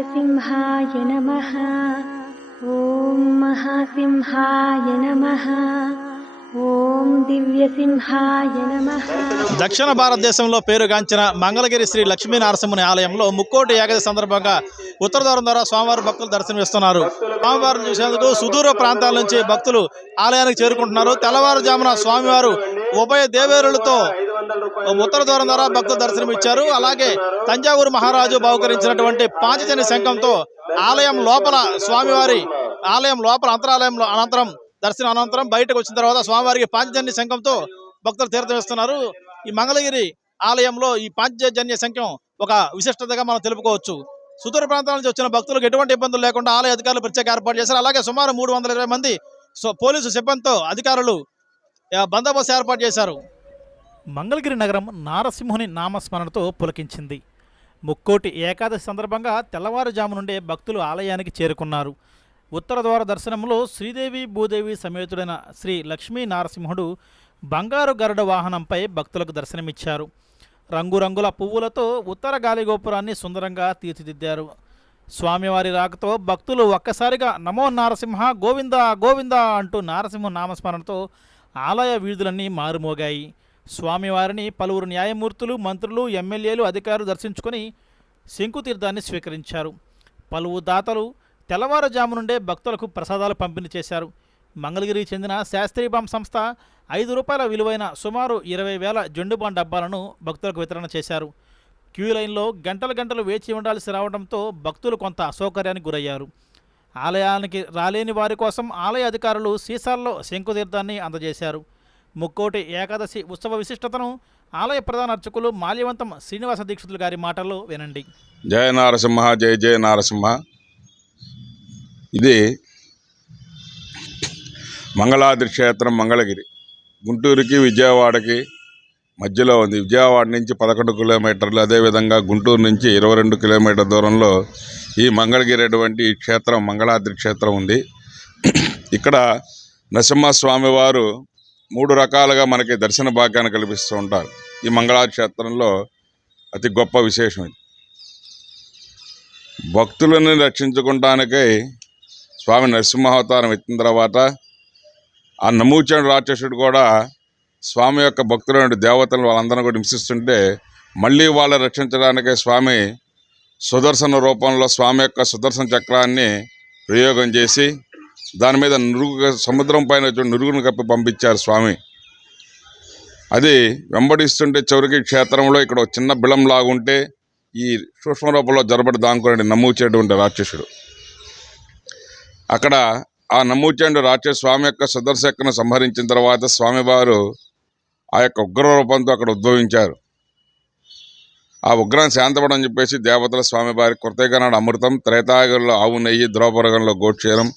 నరసింహాయ నమః. ఓం మహాసింహాయ నమః. ఓం దివ్యసింహాయ నమః. దక్షిణ భారతదేశంలో పేరుగాంచిన మంగళగిరి శ్రీ లక్ష్మీ నరసింహుని ఆలయంలో ముక్కోటి ఏకాదశి సందర్భంగా ఉత్తర ద్వారం ద్వారా స్వామివారి భక్తులు దర్శనమిస్తున్నారు. స్వామివారిని చూసేందుకు సుదూర ప్రాంతాల నుంచి భక్తులు ఆలయానికి చేరుకుంటున్నారు. తెల్లవారుజామున స్వామివారు ఉభయ దేవేరులతో ఉత్తర ద్వారం ద్వారా భక్తులు దర్శనమిచ్చారు. అలాగే తంజావూరు మహారాజు బహుకరించినటువంటి పాంచజన్య శంఖంతో ఆలయం లోపల స్వామివారి అంతరాలయంలో దర్శనం అనంతరం బయటకు వచ్చిన తర్వాత స్వామివారికి పాంచజన్య శంఖంతో భక్తులు తీర్థమిస్తున్నారు. ఈ మంగళగిరి ఆలయంలో ఈ పాంచజన్య శంఖం ఒక విశిష్టతగా మనం తెలుపుకోవచ్చు. సుదూర ప్రాంతాల నుంచి వచ్చిన భక్తులకు ఎటువంటి ఇబ్బందులు లేకుండా ఆలయ అధికారులు ప్రత్యేక ఏర్పాటు చేశారు. అలాగే సుమారు 320 మంది పోలీసు సిబ్బందితో అధికారులు బందోబస్తు ఏర్పాటు చేశారు. మంగళగిరి నగరం నారసింహుని నామస్మరణతో పులకించింది. ముక్కోటి ఏకాదశి సందర్భంగా తెల్లవారుజాము నుండే భక్తులు ఆలయానికి చేరుకున్నారు. ఉత్తర ద్వార దర్శనంలో శ్రీదేవి భూదేవి సమేతుడైన శ్రీ లక్ష్మీ నారసింహుడు బంగారు గరుడ వాహనంపై భక్తులకు దర్శనమిచ్చారు. రంగురంగుల పువ్వులతో ఉత్తర గాలిగోపురాన్ని సుందరంగా తీర్చిదిద్దారు. స్వామివారి రాకతో భక్తులు ఒక్కసారిగా నమో నారసింహ గోవింద గోవింద అంటూ నారసింహ నామస్మరణతో ఆలయ వీధులన్నీ మారుమోగాయి. స్వామివారిని పలువురు న్యాయమూర్తులు, మంత్రులు, ఎమ్మెల్యేలు, అధికారులు దర్శించుకొని శంకుతీర్థాన్ని స్వీకరించారు. పలువురు దాతలు తెల్లవారుజాము నుండే భక్తులకు ప్రసాదాలు పంపిణీ చేశారు. మంగళగిరికి చెందిన శాస్త్రీబాం సంస్థ ₹5 విలువైన సుమారు 20,000 జెండుబాం డబ్బాలను భక్తులకు వితరణ చేశారు. క్యూ లైన్లో గంటలు వేచి ఉండాల్సి రావడంతో భక్తులు కొంత అసౌకర్యానికి గురయ్యారు. ఆలయానికి రాలేని వారి కోసం ఆలయ అధికారులు సీసాల్లో శంకుతీర్థాన్ని అందజేశారు. ముక్కోటి ఏకాదశి ఉత్సవ విశిష్టతను ఆలయ ప్రధాన అర్చకులు మాల్యవంతం శ్రీనివాస దీక్షితులు గారి మాటల్లో వినండి. జయ నారసింహ, జయ జయ నారసింహ. ఇది మంగళాద్రి క్షేత్రం మంగళగిరి. గుంటూరుకి విజయవాడకి మధ్యలో ఉంది. విజయవాడ నుంచి 11 కిలోమీటర్లు, అదేవిధంగా గుంటూరు నుంచి 22 కిలోమీటర్ల దూరంలో ఈ మంగళగిరి అటువంటి క్షేత్రం మంగళాద్రి క్షేత్రం ఉంది. ఇక్కడ నరసింహస్వామి వారు 3 రకాలుగా మనకి దర్శన భాగ్యాన్ని కల్పిస్తూ ఉంటారు. ఈ మంగళాద్రి క్షేత్రంలో అతి గొప్ప విశేషం ఇది. భక్తులను రక్షించుకోవడానికై స్వామి నరసింహావతారం ఎత్తిన తర్వాత ఆ నమూచండు రాక్షసుడు కూడా స్వామి యొక్క భక్తులైన దేవతలను వాళ్ళందరూ కూడా హింసిస్తుంటే మళ్ళీ వాళ్ళని రక్షించడానికే స్వామి సుదర్శన రూపంలో స్వామి యొక్క సుదర్శన చక్రాన్ని ప్రయోగం చేసి దాని మీద సముద్రం పైన నురుగును కప్పి పంపించారు స్వామి. అది వెంబడిస్తుంటే చివరికి క్షేత్రంలో ఇక్కడ చిన్న బిళం లాగుంటే ఈ సూక్ష్మ రూపంలో జరబడి దాంకుని నమ్మూచేటువంటి రాక్షసుడు. అక్కడ ఆ నమ్మూచేండు రాక్షసు స్వామి యొక్క సుదర్శక్ను సంహరించిన తర్వాత స్వామివారు ఆ యొక్క ఉగ్ర రూపంతో అక్కడ ఉద్భవించారు. ఆ ఉగ్రాన్ని శాంతపడని చెప్పేసి దేవతల స్వామివారి కృతయుగనాడు అమృతం, త్రేతాయుగంలో ఆవు నెయ్యి, ద్రౌపరగంలో గోక్షీరం,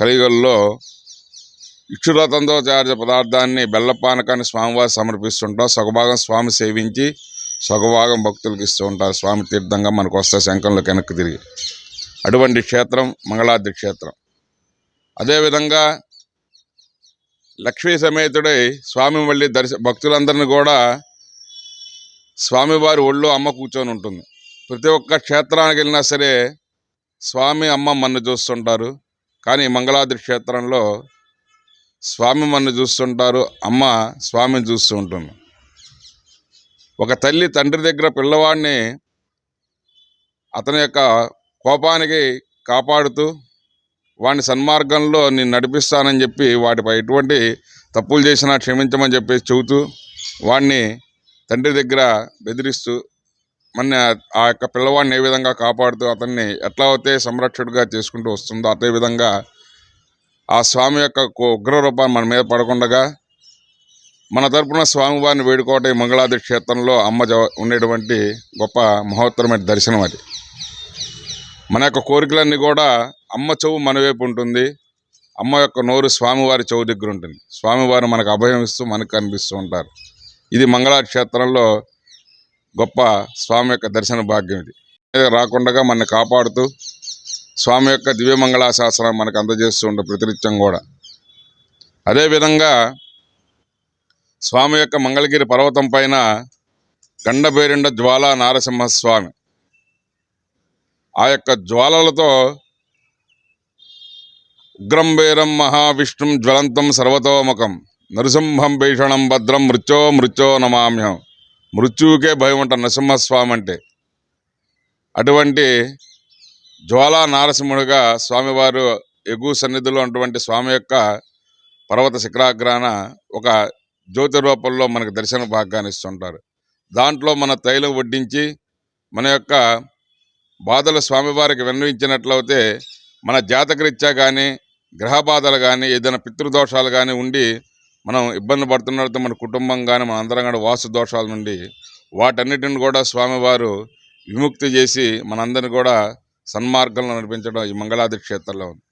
కలియుగంలో ఇక్షురతంతో తయారు పదార్థాన్ని బెల్లపానకాన్ని స్వామివారి సమర్పిస్తుంటాం. సగభాగం స్వామి సేవించి సగభాగం భక్తులకు ఇస్తూ ఉంటారు. స్వామి తీర్థంగా మనకు వస్తే శంఖంలోకి వెనక్కి తిరిగి. అటువంటి క్షేత్రం మంగళాద్రి క్షేత్రం. అదేవిధంగా లక్ష్మీ సమేతుడై స్వామి మళ్ళీ భక్తులందరినీ కూడా స్వామివారి ఒళ్ళో అమ్మ కూర్చొని ఉంటుంది. ప్రతి ఒక్క క్షేత్రానికి వెళ్ళినా సరే స్వామి అమ్మ మన్ను చూస్తుంటారు. కానీ మంగళాద్రి క్షేత్రంలో స్వామి మన్ను చూస్తుంటారు, అమ్మ స్వామిని చూస్తూ ఉంటుంది. ఒక తల్లి తండ్రి దగ్గర పిల్లవాడిని అతని యొక్క కోపానికి కాపాడుతూ వాడిని సన్మార్గంలో నేను నడిపిస్తానని చెప్పి వాటిపై ఎటువంటి తప్పులు చేసినా క్షమించమని చెప్పేసి చెబుతూ వాడిని తండ్రి దగ్గర బెదిరిస్తూ మన ఆ యొక్క పిల్లవాడిని ఏ విధంగా కాపాడుతూ అతన్ని ఎట్లా అయితే సంరక్షకుడిగా చేసుకుంటూ వస్తుందో అదేవిధంగా ఆ స్వామి యొక్క ఉగ్ర రూపాన్ని మన మీద పడకుండా మన తరపున స్వామివారిని వేడుకోవటం ఈ మంగళాద్రి క్షేత్రంలో అమ్మ ఉండేటువంటి గొప్ప మహోత్తరమైన దర్శనం. అది మన యొక్క కోరికలన్నీ కూడా అమ్మ చెవు మన వైపు ఉంటుంది. అమ్మ యొక్క నోరు స్వామివారి చెవు దగ్గర ఉంటుంది. స్వామివారు మనకు అభయం ఇస్తూ మనకు కనిపిస్తూ ఉంటారు. ఇది మంగళాద్రి క్షేత్రంలో గొప్ప స్వామి యొక్క దర్శన భాగ్యం. ఇది రాకుండా మనల్ని కాపాడుతూ స్వామి యొక్క దివ్యమంగళ శాసనం మనకు అందజేస్తూ ఉంటారు ప్రతినిత్యం కూడా. అదేవిధంగా స్వామి యొక్క మంగళగిరి పర్వతం పైన గండబేరిండ జ్వాలా నారసింహస్వామి ఆ యొక్క జ్వాలలతో ఉగ్రం వీరం మహావిష్ణుం జ్వలంతం సర్వతోముఖం నృసింహం భీషణం భద్రం మృత్యో నమామ్యం. మృత్యువుకే భయం అంట నరసింహస్వామి అంటే. అటువంటి జ్వాలా నారసింహుడిగా స్వామివారు ఎగువ సన్నిధిలో ఉన్నటువంటి స్వామి యొక్క పర్వత శిఖరాగ్రాన ఒక జ్యోతి రూపంలో మనకు దర్శన భాగ్యాన్ని ఇస్తుంటారు. దాంట్లో మన తైలం వడ్డించి మన యొక్క బాధలు స్వామివారికి విన్నవించినట్లయితే మన జాతకరీత్యా కానీ గ్రహ బాధలు కానీ ఏదైనా పితృదోషాలు కానీ ఉండి మనం ఇబ్బంది పడుతున్నట్లయితే మన కుటుంబం కానీ మన అందరం కానీ వాస్తు దోషాల నుండి వాటన్నిటిని కూడా స్వామివారు విముక్తి చేసి మనందరినీ కూడా సన్మార్గంలో నడిపించడం ఈ మంగళాద్రి క్షేత్రంలో ఉంది.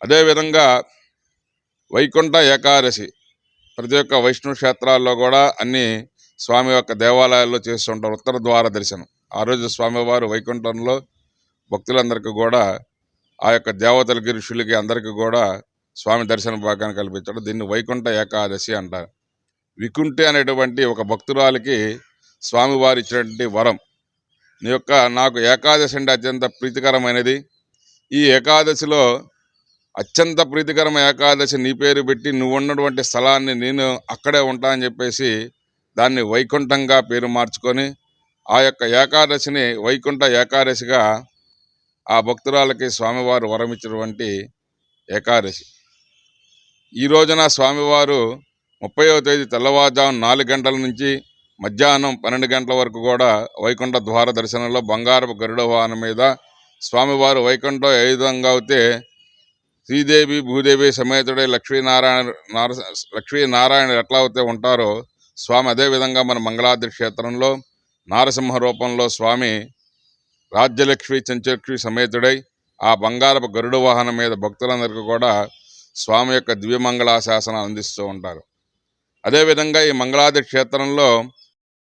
అదేవిధంగా వైకుంఠ ఏకాదశి ప్రతి ఒక్క వైష్ణవ క్షేత్రాల్లో కూడా అన్ని స్వామి యొక్క దేవాలయాల్లో చేస్తుంటారు ఉత్తర ద్వార దర్శనం. ఆ రోజు స్వామివారు వైకుంఠంలో భక్తులందరికీ కూడా ఆ యొక్క దేవతలకి ఋషులకి అందరికీ కూడా స్వామి దర్శన భాగ్యాన్ని కల్పించడం దీన్ని వైకుంఠ ఏకాదశి అంటారు. వికుంఠి అనేటువంటి ఒక భక్తురాలికి స్వామివారు ఇచ్చినటువంటి వరం, నాకు ఏకాదశి అంటే అత్యంత ప్రీతికరమైనది, ఈ ఏకాదశిలో అత్యంత ప్రీతికరమైన ఏకాదశి నీ పేరు పెట్టి నువ్వు ఉన్నటువంటి స్థలాన్ని నేను అక్కడే ఉంటా అని చెప్పేసి దాన్ని వైకుంఠంగా పేరు మార్చుకొని ఆ యొక్క ఏకాదశిని వైకుంఠ ఏకాదశిగా ఆ భక్తురాలకి స్వామివారు వరం ఇచ్చినటువంటి ఏకాదశి. ఈ రోజున స్వామివారు 30వ తేదీ తెల్లవారుజాము 4 గంటల నుంచి మధ్యాహ్నం 12 గంటల వరకు కూడా వైకుంఠ ద్వార దర్శనంలో బంగారపు గరుడ వాహనం మీద స్వామివారు వైకుంఠం ఏ విధంగా అయితే శ్రీదేవి భూదేవి సమేతుడే లక్ష్మీనారాయణ ఎట్లా అయితే ఉంటారో స్వామి అదేవిధంగా మన మంగళాద్రి క్షేత్రంలో నారసింహ రూపంలో స్వామి రాజ్యలక్ష్మి చంచలక్ష్మి సమేతుడై ఆ బంగారపు గరుడ వాహనం మీద భక్తులందరికీ కూడా స్వామి యొక్క దివ్యమంగళాశాసనాలు అందిస్తూ ఉంటారు. అదేవిధంగా ఈ మంగళాద్రి క్షేత్రంలో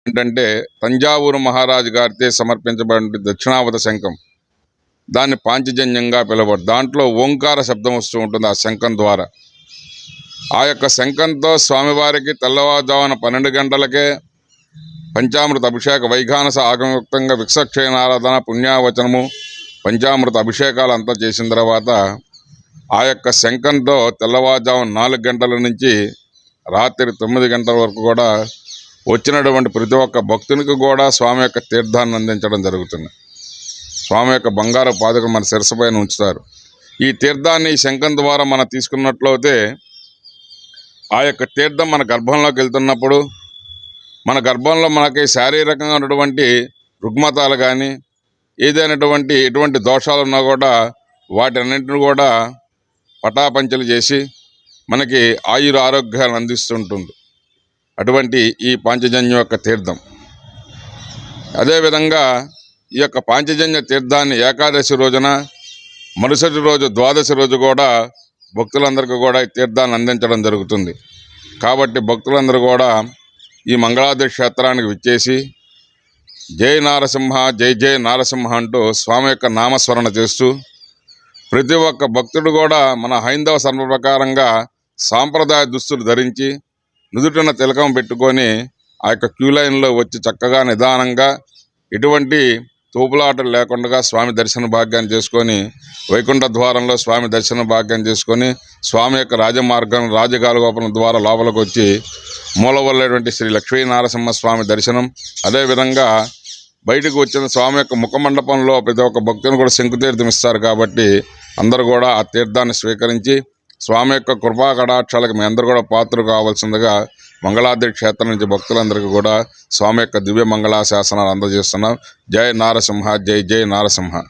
ఏంటంటే తంజావూరు మహారాజు గారితో సమర్పించబడిన దక్షిణావత శంఖం, దాన్ని పాంచజన్యంగా పిలువబడు, దాంట్లో ఓంకార శబ్దం వస్తూ ఉంటుంది ఆ శంఖం ద్వారా. ఆ యొక్క శంఖంతో స్వామివారికి తెల్లవారుజామున 12 గంటలకే పంచామృత అభిషేక వైఖానస ఆగమయుక్తంగా విక్షక్షయనారాధన పుణ్యావచనము పంచామృత అభిషేకాలు అంతా చేసిన తర్వాత ఆ యొక్క శంఖంతో తెల్లవారుజామున 4 గంటల నుంచి రాత్రి 9 గంటల వరకు కూడా వచ్చినటువంటి ప్రతి ఒక్క భక్తునికి కూడా స్వామి యొక్క తీర్థాన్ని అందించడం జరుగుతుంది. స్వామి యొక్క బంగారు పాదుకలు మన శిరస్సు పైన ఉంచుతారు. ఈ తీర్థాన్ని ఈ శంఖం ద్వారా మనం తీసుకున్నట్లయితే ఆ యొక్క తీర్థం మన గర్భంలోకి వెళ్తున్నప్పుడు మన గర్భంలో మనకి శారీరకంగా ఉన్నటువంటి రుగ్మతాలు కానీ ఎటువంటి దోషాలు ఉన్నా కూడా వాటన్నింటిని కూడా పటాపంచలు చేసి మనకి ఆయుర ఆరోగ్యాలను అందిస్తుంటుంది అటువంటి ఈ పాంచజన్యం యొక్క తీర్థం. అదేవిధంగా ఈ యొక్క పాంచజన్య తీర్థాన్ని ఏకాదశి రోజున మరుసటి రోజు ద్వాదశి రోజు కూడా భక్తులందరికీ కూడా ఈ తీర్థాన్ని అందించడం జరుగుతుంది. కాబట్టి భక్తులందరూ కూడా ఈ మంగళాద్రి క్షేత్రానికి విచ్చేసి జై నారసింహ జై జై నారసింహ అంటూ స్వామి యొక్క నామస్మరణ చేస్తూ ప్రతి ఒక్క భక్తుడు కూడా మన హైందవ సంప్రదాయ ప్రకారంగా సాంప్రదాయ దుస్తులు ధరించి నుదుటిన తిలకం పెట్టుకొని ఆ యొక్క క్యూ లైన్లో వచ్చి చక్కగా నిదానంగా ఎటువంటి తోపులాటలు లేకుండా స్వామి దర్శన భాగ్యాన్ని చేసుకొని వైకుంఠ ద్వారంలో స్వామి దర్శన భాగ్యాన్ని చేసుకొని స్వామి యొక్క రాజమార్గం రాజగాలగోపురం ద్వారా లోపలికి వచ్చి మూలవల్లేటువంటి శ్రీ లక్ష్మీనారసింహ స్వామి దర్శనం. అదేవిధంగా బయటకు వచ్చిన స్వామి యొక్క ముఖమండపంలో ప్రతి ఒక్క భక్తుని కూడా శంకుతీర్థం ఇస్తారు. కాబట్టి అందరూ కూడా ఆ తీర్థాన్ని స్వీకరించి స్వామి యొక్క కృపా కటాక్షాలకు మీ అందరూ కూడా పాత్రలు కావాల్సిందిగా మంగళాద్రి క్షేత్రం నుంచి భక్తులందరికీ కూడా స్వామి యొక్క దివ్య మంగళాశాసనాలు అందజేస్తున్నాం. జై నారసింహ జై జై నారసింహ.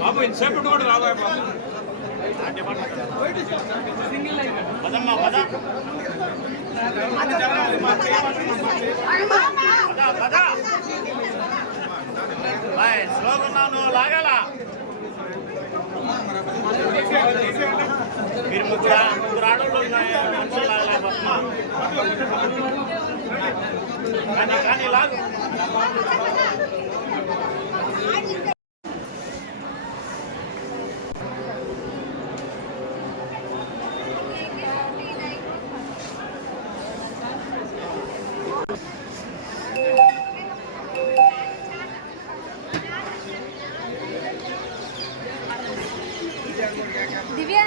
బాబు ఇన్సేపు కూడా రాబోయే బాబు పదమ్మా పద స్లోగన్నాను లాగాల మీరు ముగ్గురు ఆడోళ్ళు మనుషులు లాగలే బొమ్మ కానీ లాగు దివ్య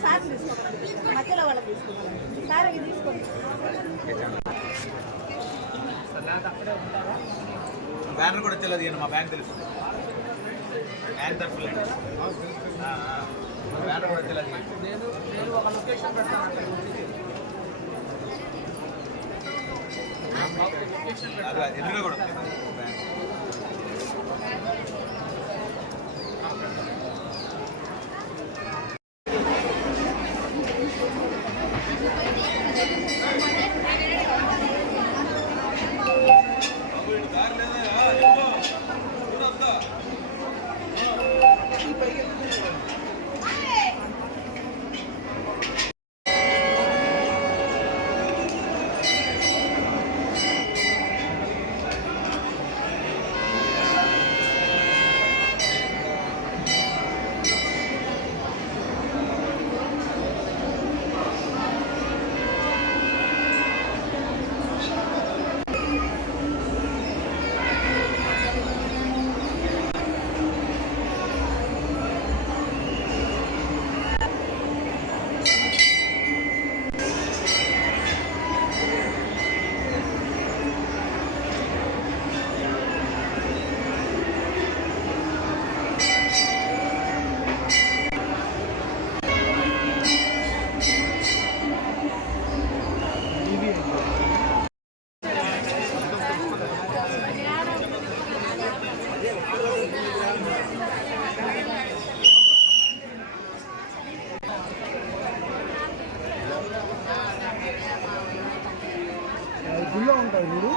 సార్ మధ్యలో వాళ్ళకి తీసుకుంటాం సార్ ఇది తీసుకోండి బ్యానర్ కూడా తెలియదు మా బ్యాంక్ తెలుసు బ్యాంక్ తరఫున బ్యానర్ కూడా తెలియదు నేను ఒక లొకేషన్ పెడతాను ఎదురుగా కూడా గుళ్ళో ఉంటాయి మీరు